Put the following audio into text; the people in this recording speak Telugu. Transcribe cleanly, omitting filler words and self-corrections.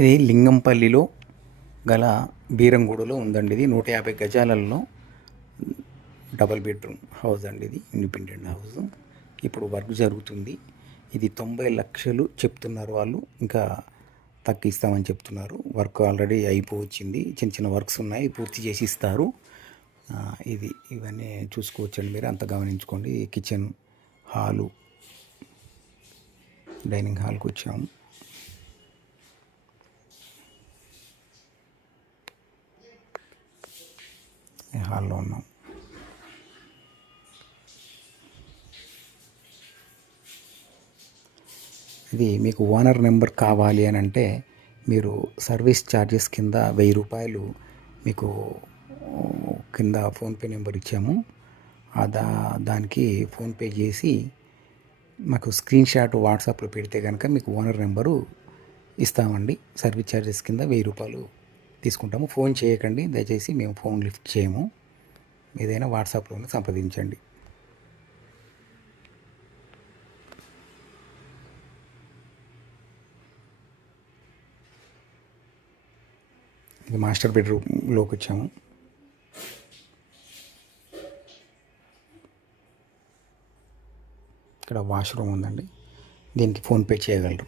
ఇది లింగంపల్లిలో గల బీరంగూడలో ఉందండి. ఇది 150 గజాలలో డబల్ బెడ్రూమ్ హౌస్ అండి. ఇది ఇండిపెండెంట్ హౌస్. ఇప్పుడు వర్క్ జరుగుతుంది. ఇది 90 లక్షలు చెప్తున్నారు వాళ్ళు, ఇంకా తగ్గిస్తామని చెప్తున్నారు. వర్క్ ఆల్రెడీ అయిపోవచ్చింది, చిన్న చిన్న వర్క్స్ ఉన్నాయి, పూర్తి చేసి ఇస్తారు. ఇవన్నీ చూసుకోవచ్చండి, మీరు అంత గమనించుకోండి. కిచెన్, హాలు, డైనింగ్ హాల్కి వచ్చాము. హాల్లో ఉన్నాం. ఇది మీకు ఓనర్ నెంబర్ కావాలి అని అంటే మీరు సర్వీస్ ఛార్జెస్ కింద 1000 రూపాయలు మీకు కింద ఫోన్పే నెంబర్ ఇచ్చాము. దానికి ఫోన్పే చేసి మాకు స్క్రీన్ షాట్ వాట్సాప్లో పెడితే కనుక మీకు ఓనర్ నెంబరు ఇస్తామండి. సర్వీస్ ఛార్జెస్ కింద 1000 రూపాయలు తీసుకుంటాము. ఫోన్ చేయకండి దయచేసి, మేము ఫోన్ లిఫ్ట్ చేయము. ఏదైనా వాట్సాప్లోనే సంప్రదించండి. ఇది మాస్టర్ బెడ్రూమ్లోకి వచ్చాము. ఇక్కడ వాష్రూమ్ ఉందండి, దీనికి ఫోన్పే చేయగలరు.